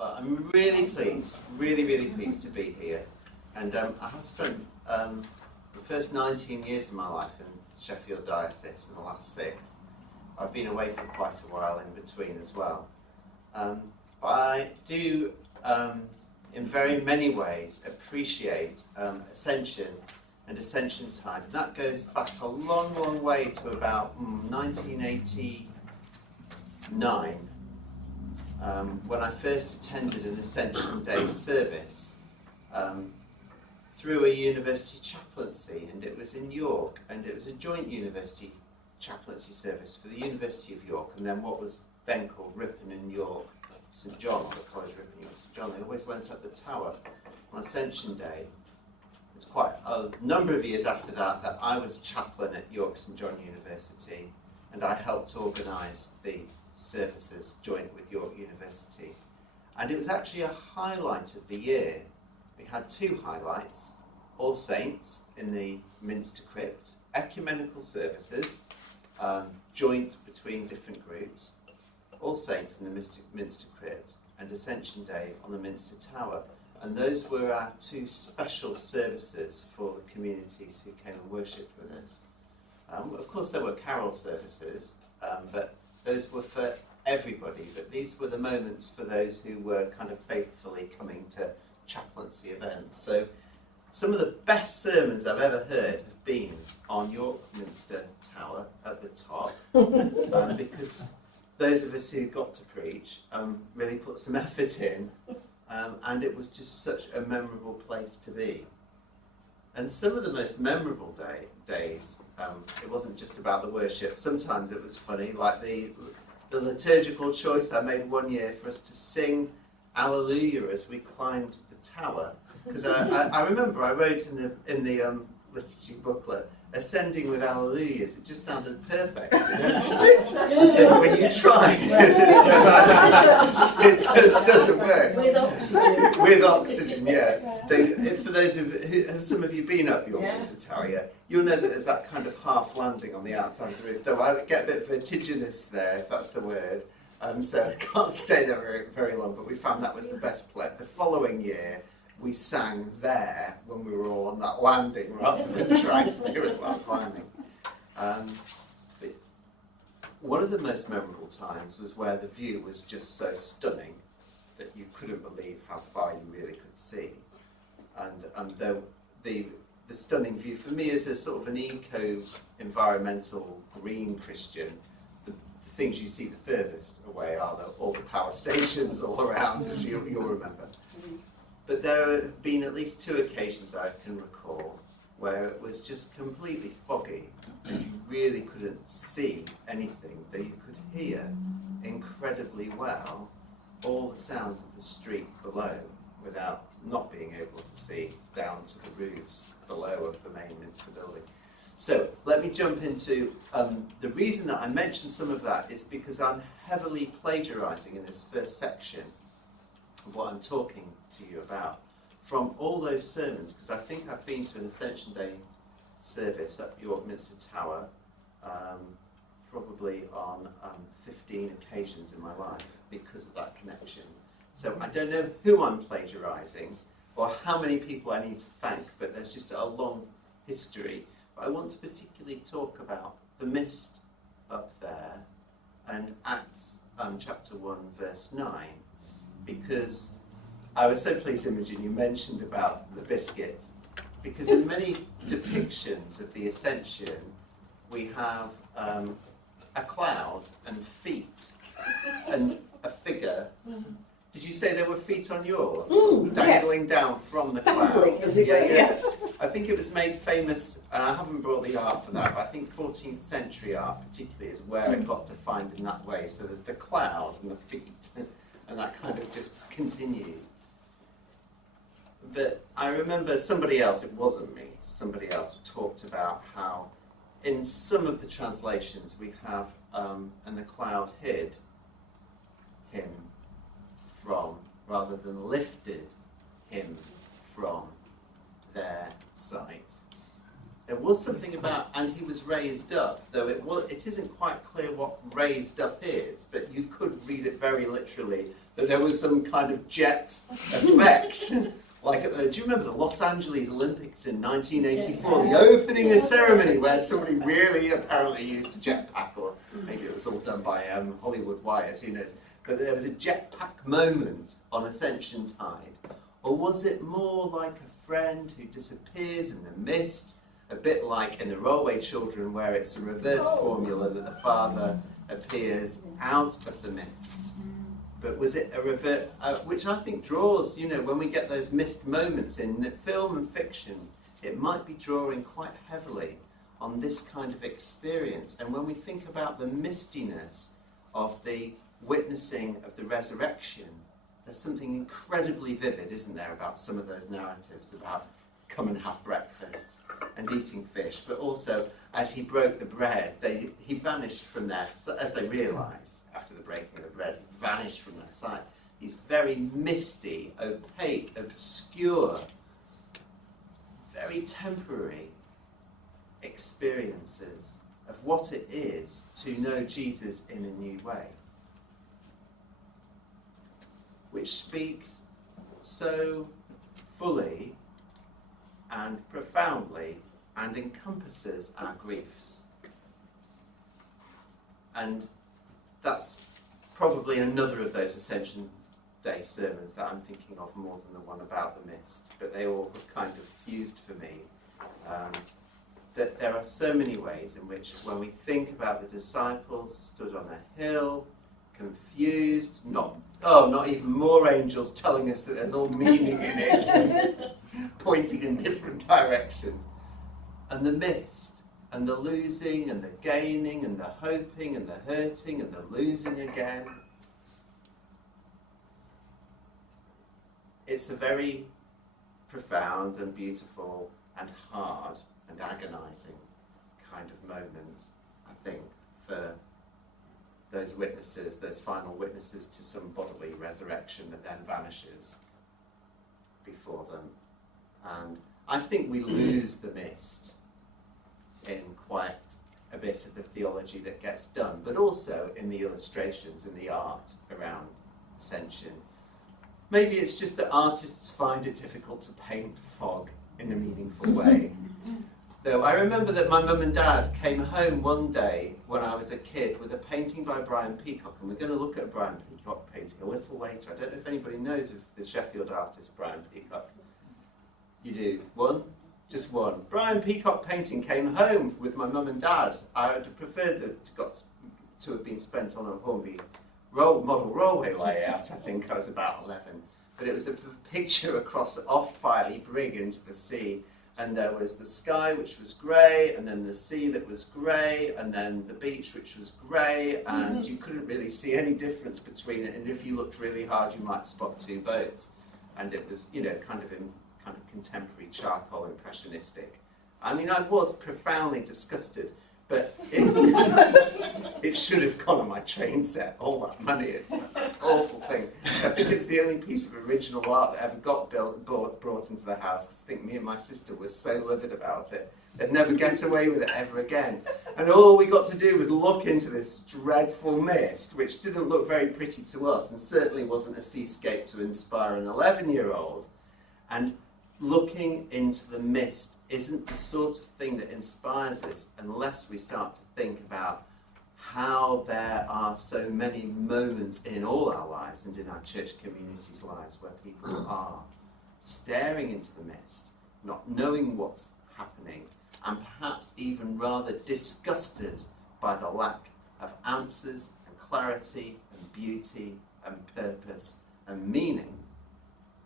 Well, I'm really pleased, really pleased to be here. And I have spent the first 19 years of my life in Sheffield Diocese and the last 6. I've been away for quite a while in between as well. But I do, in very many ways, appreciate Ascension and Ascension Tide. And that goes back a long way to about 1989. When I first attended an Ascension Day service through a university chaplaincy, and it was in York, and it was a joint university chaplaincy service for the University of York, and then what was then called Ripon in York, St John, or the College Ripon York St John. They always went up the tower on Ascension Day. It's quite a number of years after that that I was chaplain at York St John University, and I helped organise the services joint with York University. And it was actually a highlight of the year. We had 2 highlights: All Saints in the Minster Crypt, ecumenical services, joint between different groups, All Saints in the Minster Crypt, and Ascension Day on the Minster Tower. And those were our 2 special services for the communities who came and worshipped with us. Of course there were carol services, but those were for everybody, but these were the moments for those who were kind of faithfully coming to chaplaincy events. So some of the best sermons I've ever heard have been on York Minster Tower at the top, because those of us who got to preach really put some effort in, and it was just such a memorable place to be. And some of the most memorable days, it wasn't just about the worship. Sometimes it was funny, like the liturgical choice I made one year for us to sing Alleluia as we climbed the tower. Because I remember I wrote in the liturgy booklet, ascending with Alleluias. It just sounded perfect. And when you try, it just doesn't work. With oxygen. With oxygen, yeah. For those of some of you been up York Minster Tower, you'll know that there's that kind of half landing on the outside of the roof. So I would get a bit vertiginous there, if that's the word. So I can't stay there very long. But we found that was the best place. The following year, we sang there when we were all on that landing rather than trying to do it while climbing. But one of the most memorable times was where the view was just so stunning that you couldn't believe how far you really could see. And the stunning view, for me as a sort of an eco-environmental green Christian, the things you see the furthest away are all the power stations all around, as you'll remember. But there have been at least 2 occasions I can recall where it was just completely foggy and you really couldn't see anything, though you could hear incredibly well all the sounds of the street below without not being able to see down to the roofs below of the main Minster building. So let me jump into the reason that I mentioned some of that is because I'm heavily plagiarising in this first section of what I'm talking to you about from all those sermons, because I think I've been to an Ascension Day service at York Minster Tower probably on 15 occasions in my life because of that connection. So I don't know who I'm plagiarising or how many people I need to thank, but there's just a long history. But I want to particularly talk about the mist up there and Acts chapter 1 verse 9, because I was so pleased, Imogen, you mentioned about the biscuit, because in many depictions of the Ascension we have a cloud and feet and a figure. Did you say there were feet on yours? Dangling down from the cloud. Yes. I think it was made famous, and I haven't brought the art for that, but I think 14th century art particularly is where it got defined in that way. So there's the cloud and the feet, and that kind of just continued. But I remember somebody else, it wasn't me, somebody else talked about how in some of the translations we have, and the cloud hid him from, rather than lifted him from their sight. There was something about, and he was raised up, though it isn't quite clear what raised up is, but you could read it very literally, that there was some kind of jet effect. Like, do you remember the Los Angeles Olympics in 1984? The opening ceremony where somebody really apparently used a jetpack, or maybe it was all done by Hollywood wires, who knows. But there was a jetpack moment on Ascension Tide. Or was it more like a friend who disappears in the mist, a bit like in the Railway Children, where it's a reverse formula that the father appears out of the mist? But was it a revert, which I think draws, when we get those missed moments in film and fiction, it might be drawing quite heavily on this kind of experience. And when we think about the mistiness of the witnessing of the resurrection, there's something incredibly vivid, isn't there, about some of those narratives about come and have breakfast and eating fish, but also as he broke the bread, he vanished from there, as they realised after the breaking of the bread, he vanished from their sight. These very misty, opaque, obscure, very temporary experiences of what it is to know Jesus in a new way, which speaks so fully and profoundly and encompasses our griefs. And that's probably another of those Ascension Day sermons that I'm thinking of more than the one about the mist, but they all have kind of fused for me. That there are so many ways in which, when we think about the disciples stood on a hill, confused, not even more angels telling us that there's all meaning in it, pointing in different directions, and the mist, and the losing, and the gaining, and the hoping, and the hurting, and the losing again. It's a very profound and beautiful and hard and agonising kind of moment, I think, for those witnesses, those final witnesses to some bodily resurrection that then vanishes before them. And I think we lose the mist in quite a bit of the theology that gets done, but also in the illustrations and the art around Ascension. Maybe it's just that artists find it difficult to paint fog in a meaningful way. Though I remember that my mum and dad came home one day when I was a kid with a painting by Brian Peacock, and we're going to look at a Brian Peacock painting a little later. I don't know if anybody knows of the Sheffield artist Brian Peacock. You do? One? Just one. Brian Peacock painting came home with my mum and dad. I would have preferred that it got to have been spent on a Hornby model railway layout. I think I was about 11. But it was a picture across off-Filey Brig into the sea. And there was the sky, which was grey, and then the sea that was grey, and then the beach, which was grey, and you couldn't really see any difference between it. And if you looked really hard, you might spot two boats. And it was, kind of contemporary charcoal impressionistic. I mean, I was profoundly disgusted, but it should have gone on my train set. All that money, it's an awful thing. I think it's the only piece of original art that ever got brought into the house, because I think me and my sister were so livid about it. They'd never get away with it ever again. And all we got to do was look into this dreadful mist, which didn't look very pretty to us, and certainly wasn't a seascape to inspire an 11-year-old. And looking into the mist isn't the sort of thing that inspires us unless we start to think about how there are so many moments in all our lives and in our church communities' lives where people are staring into the mist, not knowing what's happening, and perhaps even rather disgusted by the lack of answers and clarity and beauty and purpose and meaning.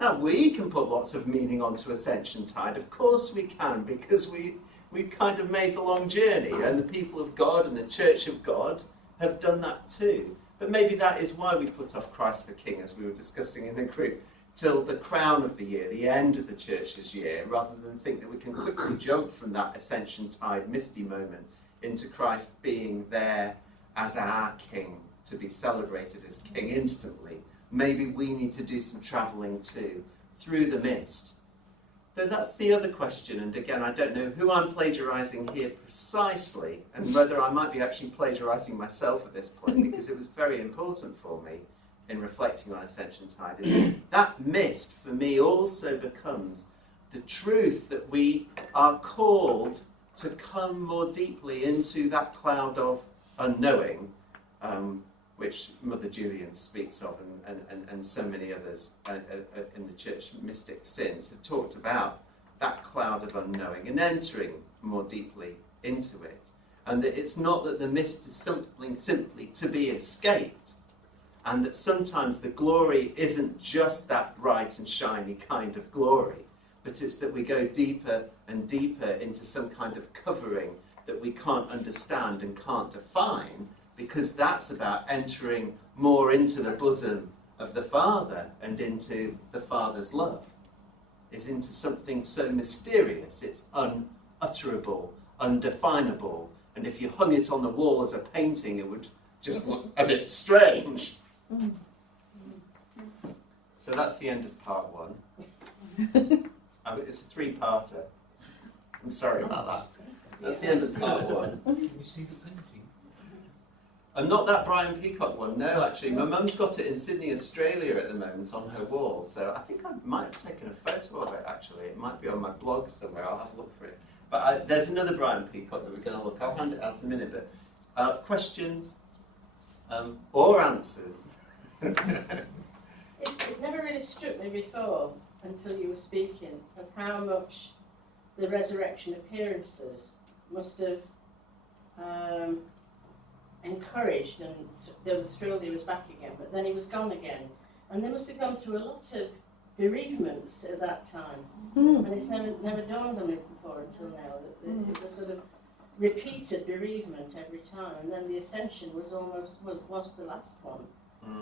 Now, we can put lots of meaning onto Ascension Tide, of course we can, because we've kind of made the long journey, and the people of God and the Church of God have done that too. But maybe that is why we put off Christ the King, as we were discussing in the group, till the crown of the year, the end of the Church's year, rather than think that we can quickly jump from that Ascension Tide misty moment into Christ being there as our King, to be celebrated as King instantly. Maybe we need to do some travelling too, through the mist. Though that's the other question, and again, I don't know who I'm plagiarising here precisely, and whether I might be actually plagiarising myself at this point, because it was very important for me in reflecting on Ascension Tide is that mist for me also becomes the truth that we are called to come more deeply into that cloud of unknowing, which Mother Julian speaks of, and so many others in the church mystics since have talked about that cloud of unknowing and entering more deeply into it. And that it's not that the mist is something simply to be escaped, and that sometimes the glory isn't just that bright and shiny kind of glory, but it's that we go deeper and deeper into some kind of covering that we can't understand and can't define, because that's about entering more into the bosom of the Father and into the Father's love. It's into something so mysterious, it's unutterable, undefinable, and if you hung it on the wall as a painting, it would just look a bit strange. So that's the end of part one. It's a three-parter. I'm sorry about that. That's the end of part one. Can you see the painting? And not that Brian Peacock one, no, actually. My mum's got it in Sydney, Australia at the moment on her wall, so I think I might have taken a photo of it, actually. It might be on my blog somewhere, I'll have a look for it. But there's another Brian Peacock that we're going to look. I'll hand it out in a minute, but questions or answers? It never really struck me before, until you were speaking, of how much the resurrection appearances must have encouraged, and they were thrilled he was back again, but then he was gone again. And they must have gone through a lot of bereavements at that time. And it's never dawned on me before until now that it was a sort of repeated bereavement every time. And then the Ascension was the last one.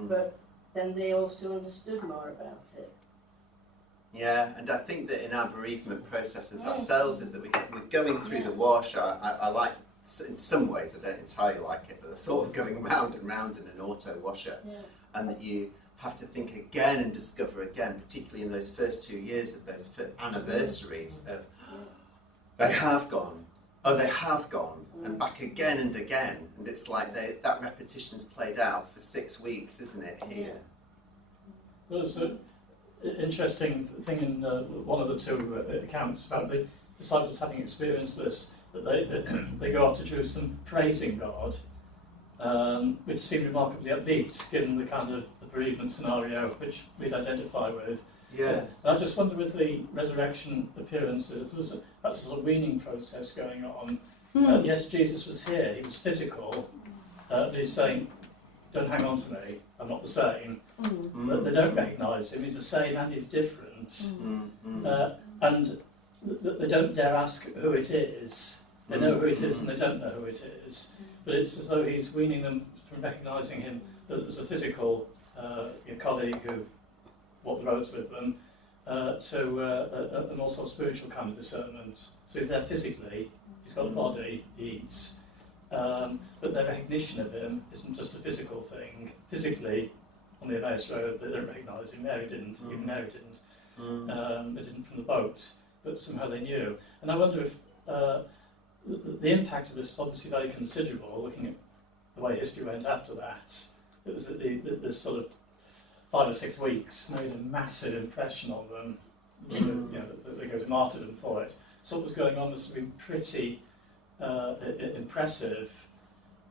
But then they also understood more about it. Yeah, and I think that in our bereavement processes ourselves is that we're going through the wash. I like, in some ways, I don't entirely like it, but the thought of going round and round in an auto washer, and that you have to think again and discover again, particularly in those first 2 years of those anniversaries of, they have gone, oh, they have gone, and back again and again. And it's like that repetition's played out for 6 weeks, isn't it, here? There's an interesting thing in one of the two accounts about the disciples having experienced this, that they go off to Jerusalem praising God, which seemed remarkably upbeat given the kind of the bereavement scenario which we'd identify with. Yes. I just wonder, with the resurrection appearances, there was perhaps a sort of weaning process going on. Yes, Jesus was here, he was physical, but he's saying, don't hang on to me, I'm not the same. But they don't recognise him, he's the same and he's different. And they don't dare ask who it is. They know who it is and they don't know who it is. But it's as though he's weaning them from recognising him as a physical colleague who walked the roads with them, to an also spiritual kind of discernment. So he's there physically, he's got a body, he eats, but their recognition of him isn't just a physical thing. Physically, on the Emmaus Road, they don't recognise him. Mary didn't, even Mary didn't. They didn't from the boat, but somehow they knew. And I wonder if the impact of this is obviously very considerable, looking at the way history went after that. It was this sort of 5 or 6 weeks made a massive impression on them. They go to martyrdom for it. So what was going on must have been pretty impressive.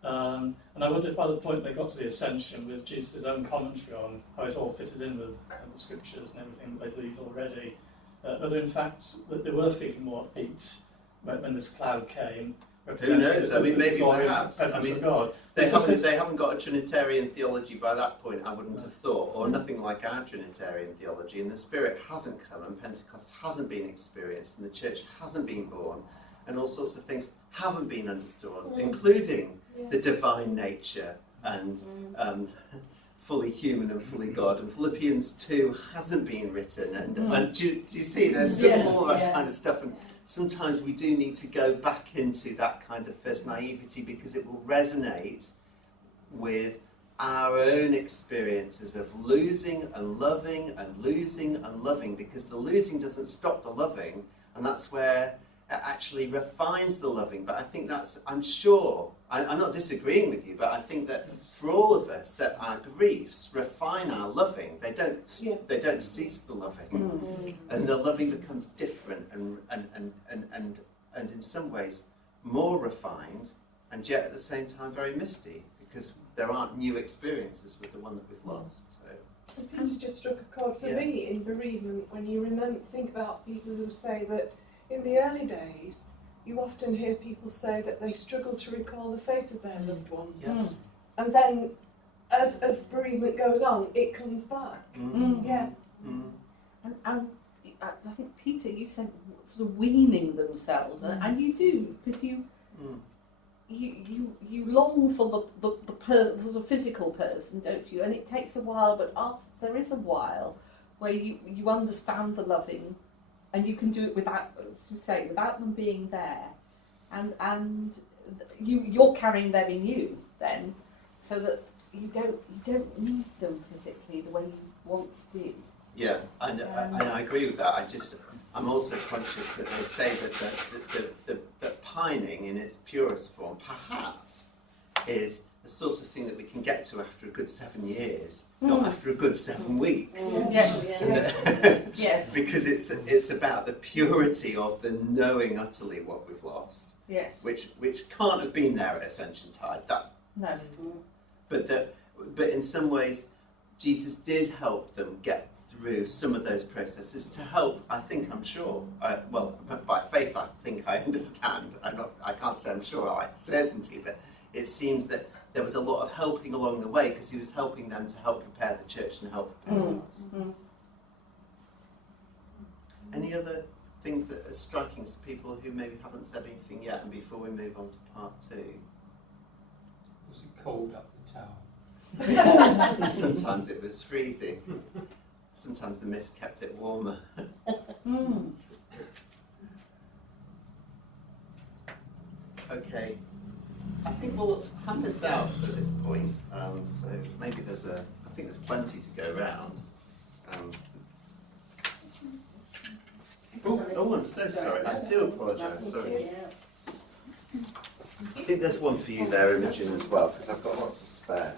And I wonder if by the point they got to the Ascension, with Jesus' own commentary on how it all fitted in with the scriptures and everything that they believed already, whether in fact that they were feeling more upbeat when this cloud came. Who knows? I mean, maybe perhaps. I mean, God. They haven't got a Trinitarian theology by that point, I wouldn't have thought, or nothing like our Trinitarian theology, and the Spirit hasn't come, and Pentecost hasn't been experienced, and the Church hasn't been born, and all sorts of things haven't been understood, including the divine nature, and fully human and fully God, and Philippians 2 hasn't been written, and do you see, there's all that kind of stuff, and sometimes we do need to go back into that kind of first naivety, because it will resonate with our own experiences of losing and loving and losing and loving, because the losing doesn't stop the loving, and that's where actually refines the loving. But I think that's, I'm sure, I'm not disagreeing with you, but I think that for all of us, that our griefs refine our loving. They don't cease the loving. And the loving becomes different and in some ways more refined, and yet at the same time very misty, because there aren't new experiences with the one that we've lost. So. And Peter just struck a chord for me in bereavement when you think about people who say that in the early days you often hear people say that they struggle to recall the face of their loved ones. Yes. And then as bereavement goes on, it comes back. Yeah. And I think, Peter, you said sort of weaning themselves, and you do, because you long for the sort of physical person, don't you? And it takes a while, but there is a while where you understand the loving, and you can do it without, as you say, without them being there, and you're carrying them in you then, so that you don't need them physically the way you once did. Yeah, and I agree with that. I'm also conscious that they say that pining in its purest form perhaps is the sort of thing that we can get to after a good 7 years, not after a good 7 weeks. Yes. Because it's about the purity of the knowing utterly what we've lost. Yes. Which can't have been there at Ascension Tide. No. But in some ways, Jesus did help them get through some of those processes to help. I'm sure. By faith, I think I understand. I can't say I'm sure. I certainty, but it seems that there was a lot of helping along the way because he was helping them to help prepare the church and help prepare us. Any other things that are striking to people who maybe haven't said anything yet, and before we move on to part 2? Was it cold up the tower? Sometimes it was freezing. Sometimes the mist kept it warmer. Okay, I think we'll hand this out at this point. So maybe I think there's plenty to go around. Oh, I'm so sorry. I do apologise. Sorry. I think there's one for you there, Imogen, as well, because I've got lots of spares.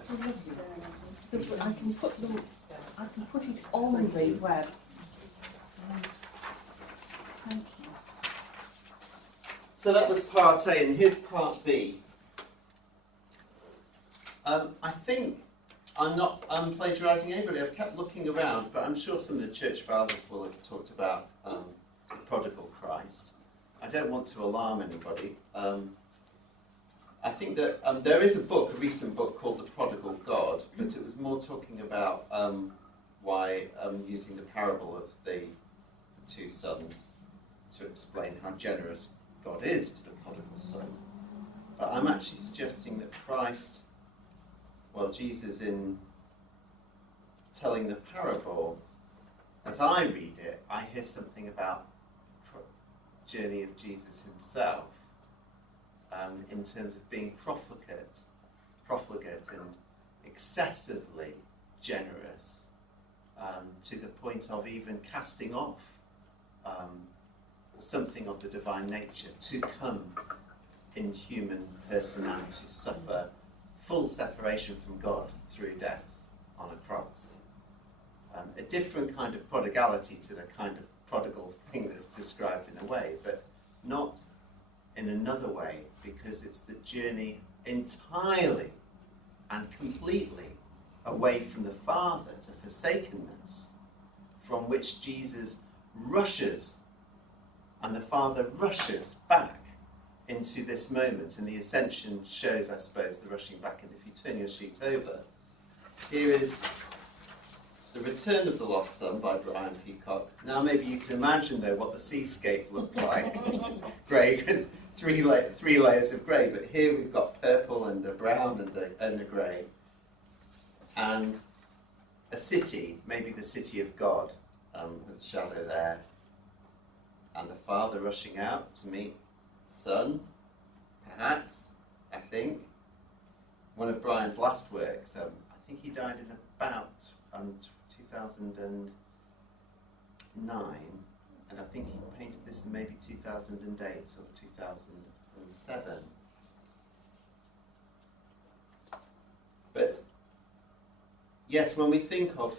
Because I can put it on the web. Thank you. So that was part A, and here's part B. I think I'm plagiarising anybody. I've kept looking around, but I'm sure some of the church fathers will have talked about the prodigal Christ. I don't want to alarm anybody. I think that there is a recent book called The Prodigal God, but it was more talking about why using the parable of the 2 sons to explain how generous God is to the prodigal son. But I'm actually suggesting that Jesus in telling the parable, as I read it, I hear something about the journey of Jesus himself in terms of being profligate and excessively generous to the point of even casting off something of the divine nature to come in human person and to suffer full separation from God through death on a cross. A different kind of prodigality to the kind of prodigal thing that's described in a way, but not in another way, because it's the journey entirely and completely away from the Father to forsakenness, from which Jesus rushes, and the Father rushes back into this moment. And the Ascension shows, I suppose, the rushing back. And if you turn your sheet over, here is The Return of the Lost Son by Brian Peacock. Now maybe you can imagine, though, what the seascape looked like. Grey, with three layers of grey, but here we've got purple and a brown and a grey. And a city, maybe the city of God, with shadow there. And the Father rushing out to meet Son, perhaps, I think. One of Brian's last works, I think he died in about 2009, and I think he painted this in maybe 2008 or 2007. But yes, when we think of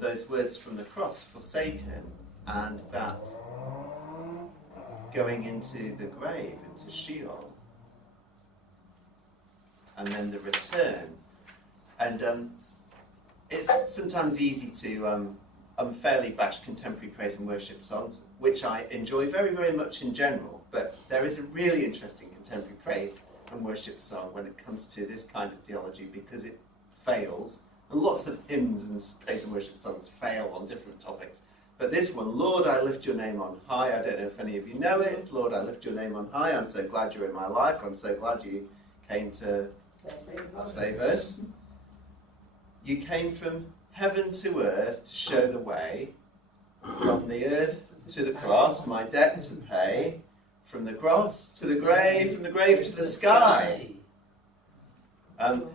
those words from the cross, forsaken, and that going into the grave, into Sheol, and then the return, and it's sometimes easy to unfairly bash contemporary praise and worship songs, which I enjoy very, very much in general, but there is a really interesting contemporary praise and worship song when it comes to this kind of theology, because it fails, and lots of hymns and praise and worship songs fail on different topics. But this one, Lord, I lift your name on high. I don't know if any of you know it. Lord, I lift your name on high. I'm so glad you're in my life. I'm so glad you came to save us. You came from heaven to earth to show the way, from the earth to the cross, my debt to pay, from the cross to the grave, from the grave to the sky.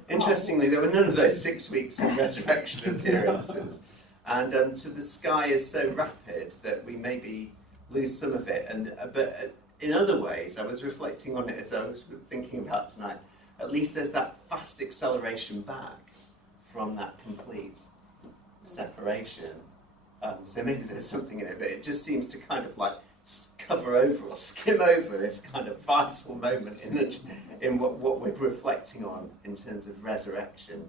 Interestingly, there were none of those 6 weeks of resurrection appearances. And to the sky is so rapid that we maybe lose some of it. But in other ways, I was reflecting on it as I was thinking about tonight, at least there's that fast acceleration back from that complete separation. So maybe there's something in it, but it just seems to kind of like cover over or skim over this kind of vital moment in what we're reflecting on in terms of resurrection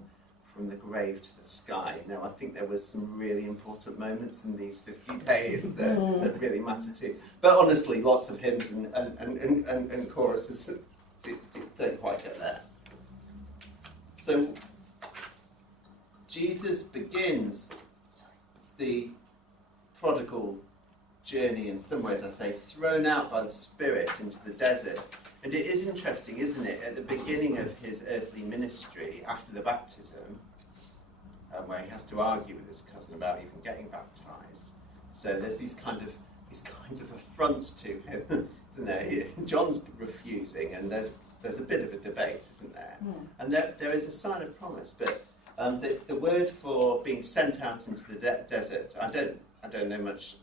from the grave to the sky. Now, I think there was some really important moments in these 50 days that really matter too. But honestly, lots of hymns and choruses don't quite get there. So Jesus begins the prodigal journey in some ways, I say, thrown out by the Spirit into the desert. And it is interesting, isn't it, at the beginning of his earthly ministry, after the baptism, where he has to argue with his cousin about even getting baptised. So there's these kinds of affronts to him, isn't there? John's refusing, and there's a bit of a debate, isn't there? And there is a sign of promise, but the word for being sent out into the desert, I don't know much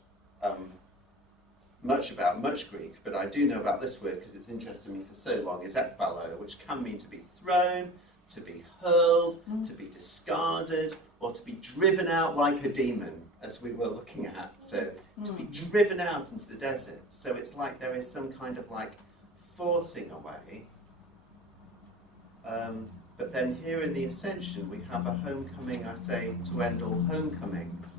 about Greek, but I do know about this word because it's interested me for so long, is ekbalo, which can mean to be thrown, to be hurled, to be discarded, or to be driven out like a demon, as we were looking at. So to be driven out into the desert. So it's like there is some kind of like forcing away. But then here in the Ascension, we have a homecoming, I say, to end all homecomings.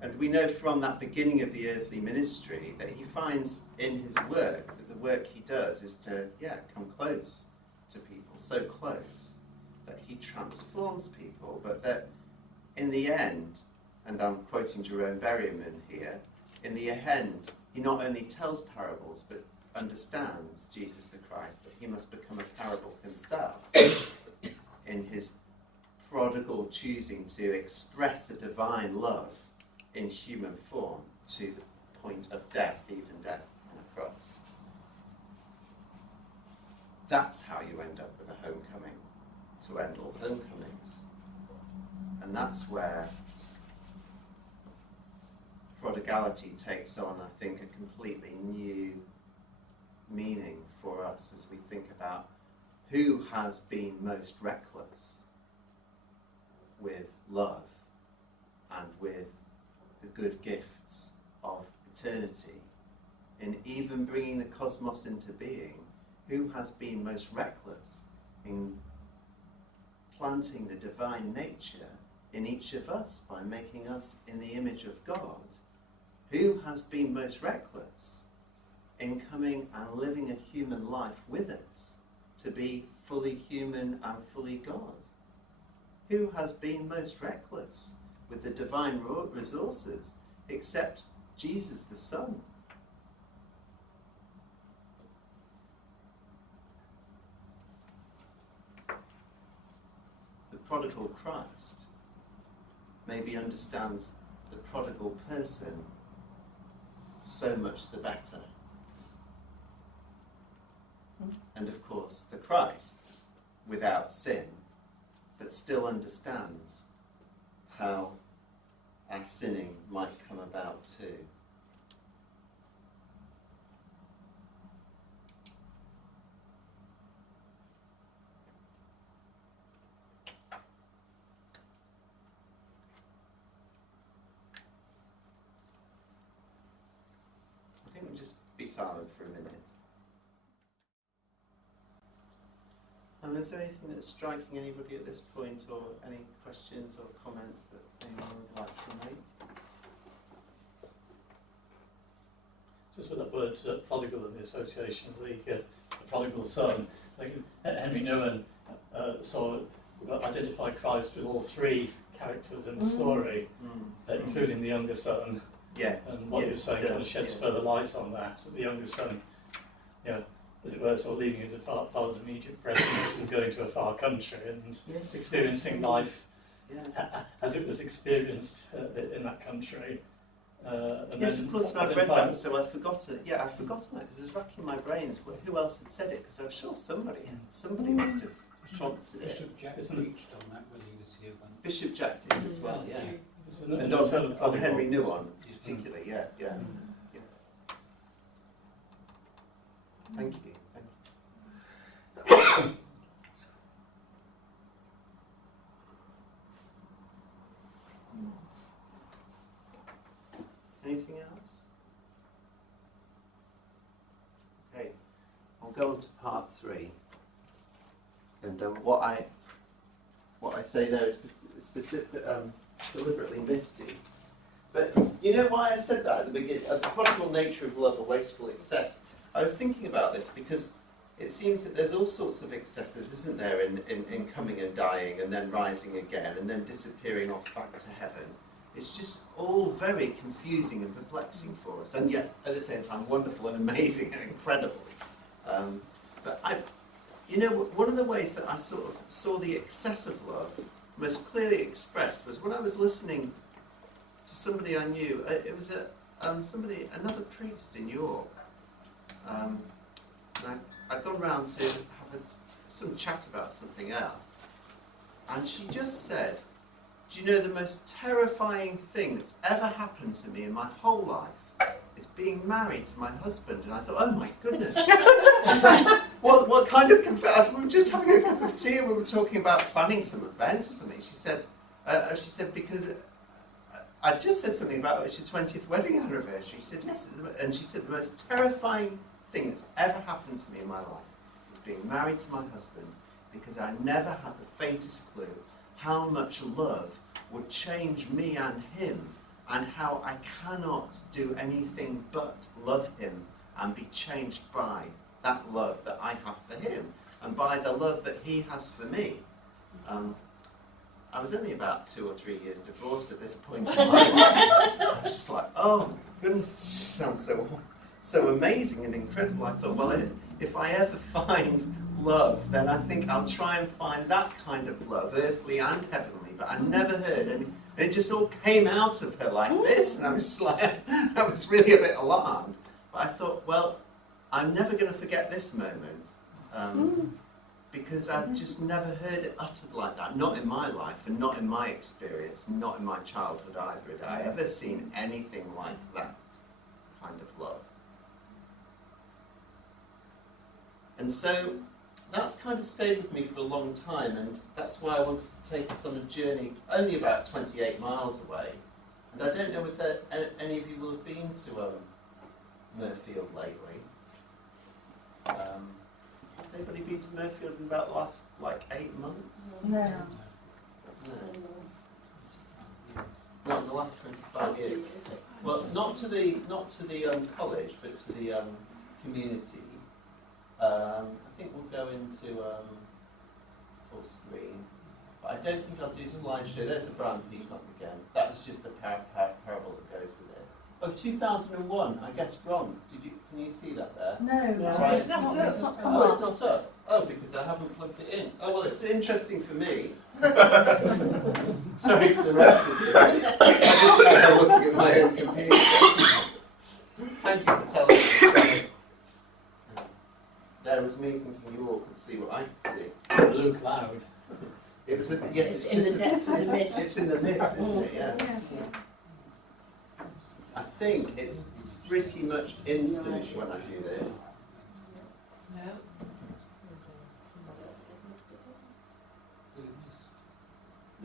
And we know from that beginning of the earthly ministry that he finds in his work, that the work he does is to, come close to people, so close that he transforms people, but that in the end, and I'm quoting Jerome Berryman here, in the end, he not only tells parables, but understands, Jesus the Christ, that he must become a parable himself in his prodigal choosing to express the divine love in human form to the point of death, even death on a cross. That's how you end up with a homecoming, to end all homecomings. And that's where prodigality takes on, I think, a completely new meaning for us as we think about who has been most reckless with love and with the good gifts of eternity, in even bringing the cosmos into being. Who has been most reckless in planting the divine nature in each of us by making us in the image of God? Who has been most reckless in coming and living a human life with us to be fully human and fully God? Who has been most reckless with the divine resources except Jesus the Son? The prodigal Christ maybe understands the prodigal person so much the better. And of course, the Christ, without sin, but still understands how our sinning might come about too. I think we'll just be silent for a minute. And is there anything that's striking anybody at this point, or any questions or comments that anyone would like to make? Just with that word prodigal and the association of the prodigal son, like Henry Nouwen identified Christ with all three characters in the story, including the younger son. Yes. And what you're saying kind of sheds further light on that. So the younger son, as it were, sort of leaving his father's immediate presence and going to a far country and experiencing life as it was experienced in that country. Yes, of course, and I've read that, so I've forgotten. Yeah, I've forgotten that because it was racking my brains. Who else had said it? Because I'm sure somebody must have prompted it. Bishop Jack preached on that when he was here once. Bishop Jack did as well, yeah. And of on Henry Nouwen, particularly, yeah. Thank you. Anything else? Okay, I'll go on to part 3. And what I say there is specific, deliberately misty. But you know why I said that at the beginning? The prodigal nature of love, a wasteful excess. I was thinking about this because it seems that there's all sorts of excesses, isn't there, in coming and dying and then rising again and then disappearing off back to heaven. It's just all very confusing and perplexing for us, and yet at the same time wonderful and amazing and incredible. But one of the ways that I sort of saw the excess of love most clearly expressed was when I was listening to somebody I knew. It was another priest in York. And I'd gone round to have some chat about something else, and she just said, "Do you know the most terrifying thing that's ever happened to me in my whole life is being married to my husband?" And I thought, oh my goodness. What kind of we were just having a cup of tea and we were talking about planning some event or something. She said because I just said something about it's your 20th wedding anniversary. She said yes, and she said the most terrifying thing that's ever happened to me in my life is being married to my husband, because I never had the faintest clue how much love would change me and him, and how I cannot do anything but love him and be changed by that love that I have for him and by the love that he has for me. I was only about 2 or 3 years divorced at this point in my life. I was just like, oh my goodness, this sounds so amazing and incredible. I thought, well, if I ever find love, then I think I'll try and find that kind of love, earthly and heavenly. But I never heard any, and it just all came out of her like this, and I was just like, I was really a bit alarmed. But I thought, well, I'm never going to forget this moment, because I've just never heard it uttered like that, not in my life, and not in my experience, not in my childhood either. Had I ever seen anything like that kind of love? And so that's kind of stayed with me for a long time, and that's why I wanted to take us on a journey only about 28 miles away. And I don't know if any of you will have been to Mirfield lately. Has anybody been to Mirfield in about the last 8 months? No. No. Not in the last 25 years. Well, not to the college, but to the community. I think we'll go into full screen. But I don't think I'll do slideshow. There's the brown peacock again. That was just the parable that goes with it. Oh, 2001. I guess Ron. Can you see that there? No, Right. it's not come Oh, up. it's not up. Oh, because I haven't plugged it in. Oh well, it's interesting for me. Sorry for the rest of you. I just started looking at my own computer. Thank you for telling me. There was me thinking you all could see what I could see. Blue cloud. It was It's in the depths of the mist. It's in the mist, isn't it? Yeah. Yes, yeah. I think it's pretty much instant when I do this. No.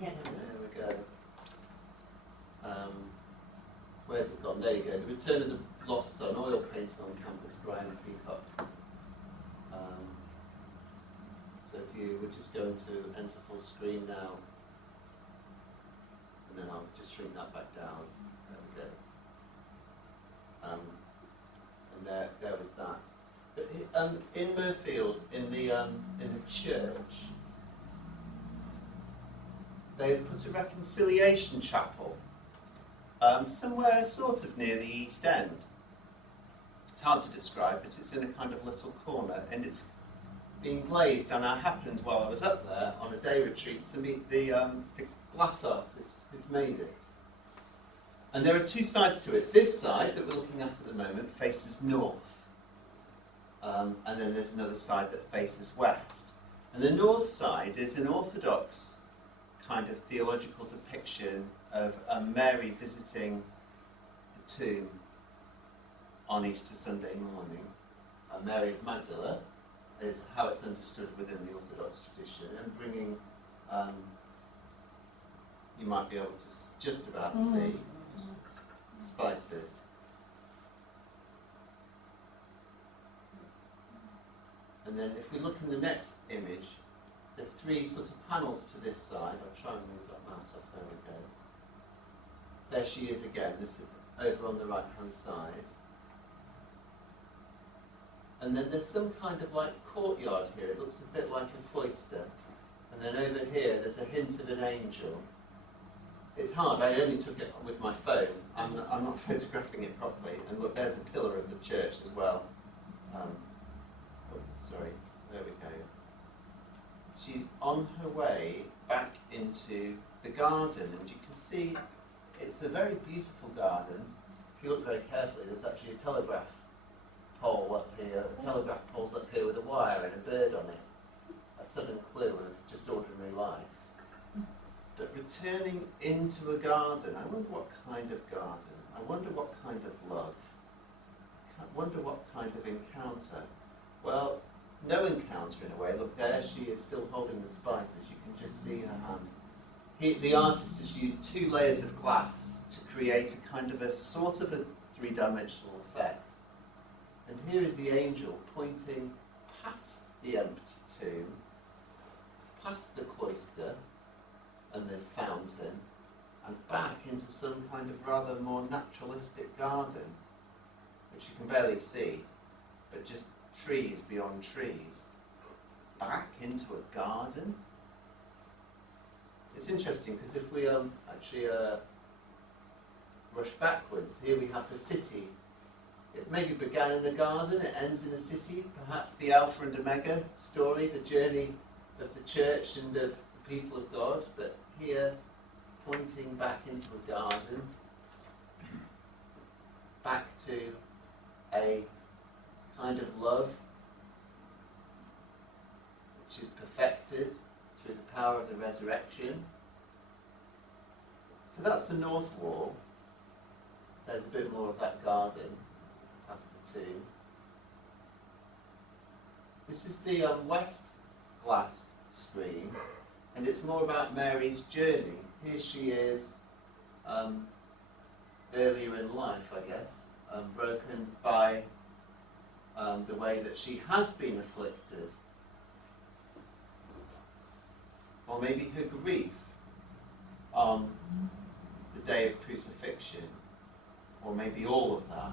Yeah. There we go. Where's it gone? There you go. The Return of the Lost Son, oil painting on campus, Brian Peacock. So if you would just go into enter full screen now, and then I'll just shrink that back down. There we go. And there was that. But in Mirfield, in the church, they've put a reconciliation chapel somewhere sort of near the East End. It's hard to describe, but it's in a kind of little corner, and it's being glazed. And I happened while I was up there on a day retreat to meet the glass artist who'd made it. And there are two sides to it. This side that we're looking at the moment faces north, and then there's another side that faces west. And the north side is an orthodox kind of theological depiction of Mary visiting the tomb on Easter Sunday morning. Mary of Magdala is how it's understood within the Orthodox tradition, and bringing, you might be able to just about see, spices. And then if we look in the next image, there's three sorts of panels to this side. I'll try and move that mouse off. There we go. There she is again. This is over on the right hand side. And then there's some kind of like courtyard here. It looks a bit like a cloister. And then over here there's a hint of an angel. It's hard. I only took it with my phone. I'm not photographing it properly. And look, there's a pillar of the church as well. Sorry. There we go. She's on her way back into the garden, and you can see it's a very beautiful garden. If you look very carefully, there's actually a telegraph pole up here, telegraph poles up here with a wire and a bird on it. A sudden clue of just ordinary life. But returning into a garden, I wonder what kind of garden, I wonder what kind of love, I wonder what kind of encounter. Well, no encounter in a way. Look, there she is still holding the spices. You can just see her hand. The artist has used 2 layers of glass to create a kind of a sort of a 3-dimensional effect. And here is the angel pointing past the empty tomb, past the cloister and the fountain, and back into some kind of rather more naturalistic garden, which you can barely see, but just trees beyond trees, back into a garden. It's interesting because if we actually rush backwards, here we have the city. It maybe began in a garden, it ends in a city, perhaps the Alpha and Omega story, the journey of the church and of the people of God, but here pointing back into a garden, back to a kind of love which is perfected through the power of the resurrection. So that's the north wall. There's a bit more of that garden past the tomb. This is the west glass screen, and it's more about Mary's journey. Here she is earlier in life, I guess, broken by the way that she has been afflicted, or maybe her grief on the day of crucifixion, or maybe all of that.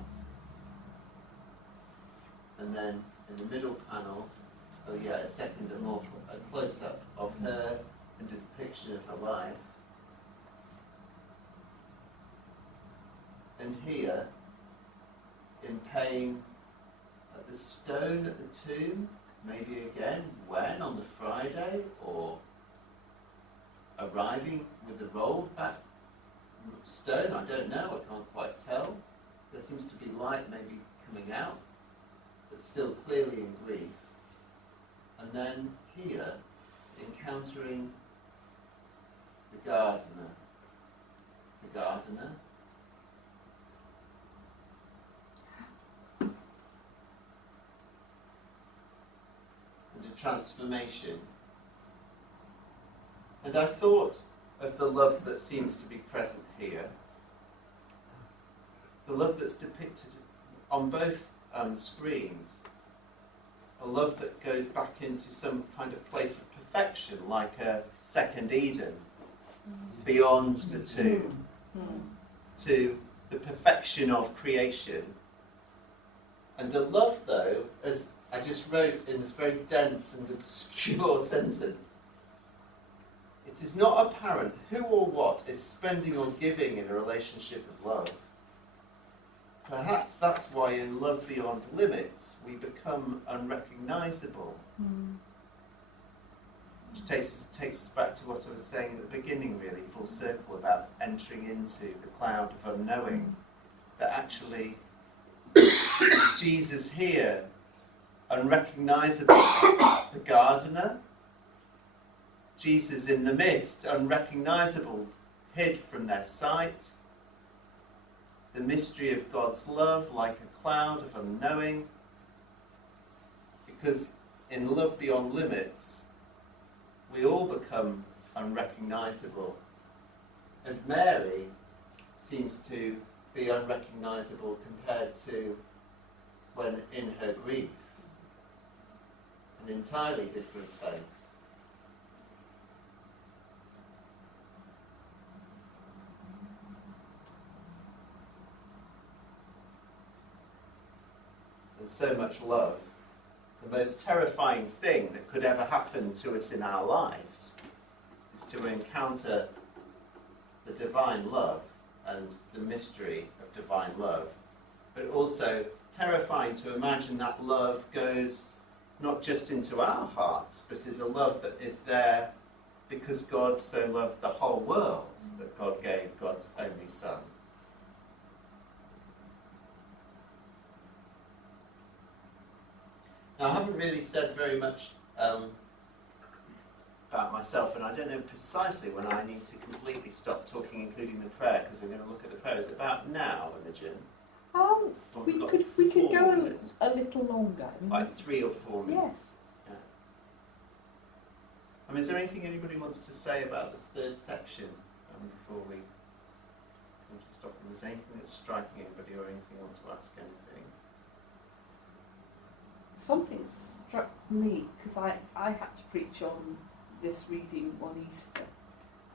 And then in the middle panel, oh yeah, a close-up of her and a depiction of her life. And here, in pain at the stone at the tomb, maybe again, when? On the Friday? Or arriving with the rolled back stone? I don't know, I can't quite tell. There seems to be light maybe coming out, but still clearly in grief. And then here, encountering the gardener. The gardener. transformation. And I thought of the love that seems to be present here, the love that's depicted on both screens, a love that goes back into some kind of place of perfection, like a second Eden, beyond the two, to the perfection of creation. And a love, though, as I just wrote in this very dense and obscure sentence, it is not apparent who or what is spending or giving in a relationship of love. Perhaps that's why in Love Beyond Limits we become unrecognisable. Which takes us back to what I was saying at the beginning, really, full circle, about entering into the cloud of unknowing. That actually Jesus here, unrecognisable, the gardener. Jesus in the midst, unrecognisable, hid from their sight. The mystery of God's love, like a cloud of unknowing. Because in Love Beyond Limits, we all become unrecognisable. And Mary seems to be unrecognisable compared to when in her grief. An entirely different face. And so much love. The most terrifying thing that could ever happen to us in our lives is to encounter the divine love and the mystery of divine love. But also terrifying to imagine that love goes not just into our hearts, but is a love that is there because God so loved the whole world that God gave God's only Son. Now, I haven't really said very much about myself, and I don't know precisely when I need to completely stop talking, including the prayer, because I'm going to look at the prayer. Is it about now, Imogen? We could go a little longer. Like 3 or 4 minutes? Yes. Yeah. I mean, is there anything anybody wants to say about this third section before we come to stop? And is there anything that's striking anybody or anything you want to ask anything? Something struck me, because I had to preach on this reading on Easter.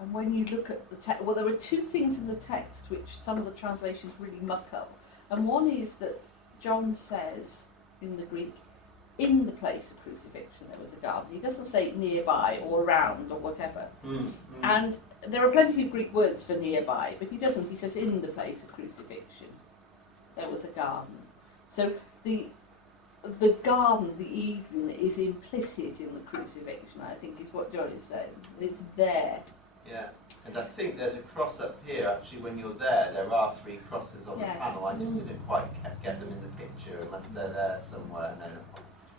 And when you look at the text, well, there are 2 things in the text which some of the translations really muck up. And one is that John says in the Greek, in the place of crucifixion there was a garden. He doesn't say nearby or around or whatever. And there are plenty of Greek words for nearby, but he doesn't. He says in the place of crucifixion there was a garden. So the garden, the Eden, is implicit in the crucifixion, I think, is what John is saying. It's there. Yeah, and I think there's a cross up here. Actually, when you're there are 3 crosses on the panel. I just didn't quite get them in the picture unless they're there somewhere. No.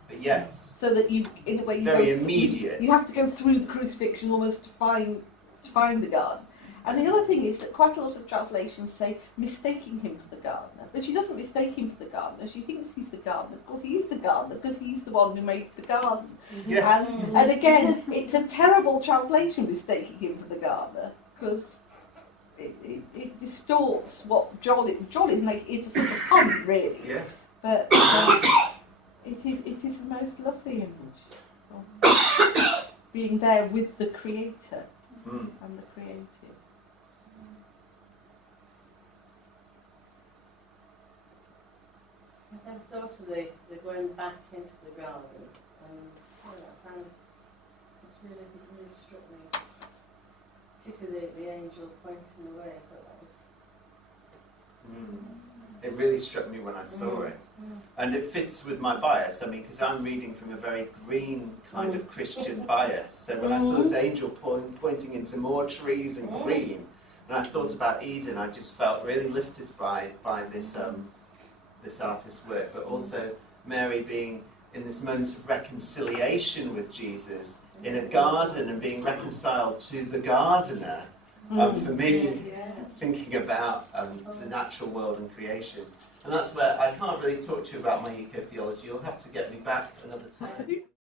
But yes. So that you, in a way, very immediate. You have to go through the crucifixion almost to find the garden. And the other thing is that quite a lot of translations say mistaking him for the gardener. But she doesn't mistake him for the gardener. She thinks he's the gardener. Of course, he is the gardener because he's the one who made the garden. Yes. And again, it's a terrible translation, mistaking him for the gardener, because it distorts what John is making. It's a sort of pun, really. Yeah. But it is the most lovely image of being there with the Creator and the created. I never thought of the going back into the garden, and I found it's really struck me, particularly the angel pointing the way. I thought that was. It really struck me when I saw it, and it fits with my bias. I mean, because I'm reading from a very green kind of Christian bias. So when I saw this angel pointing into more trees and green, and I thought about Eden, I just felt really lifted by this. This artist's work, but also Mary being in this moment of reconciliation with Jesus in a garden and being reconciled to the gardener. For me, thinking about the natural world and creation. And that's where I can't really talk to you about my eco-theology. You'll have to get me back another time.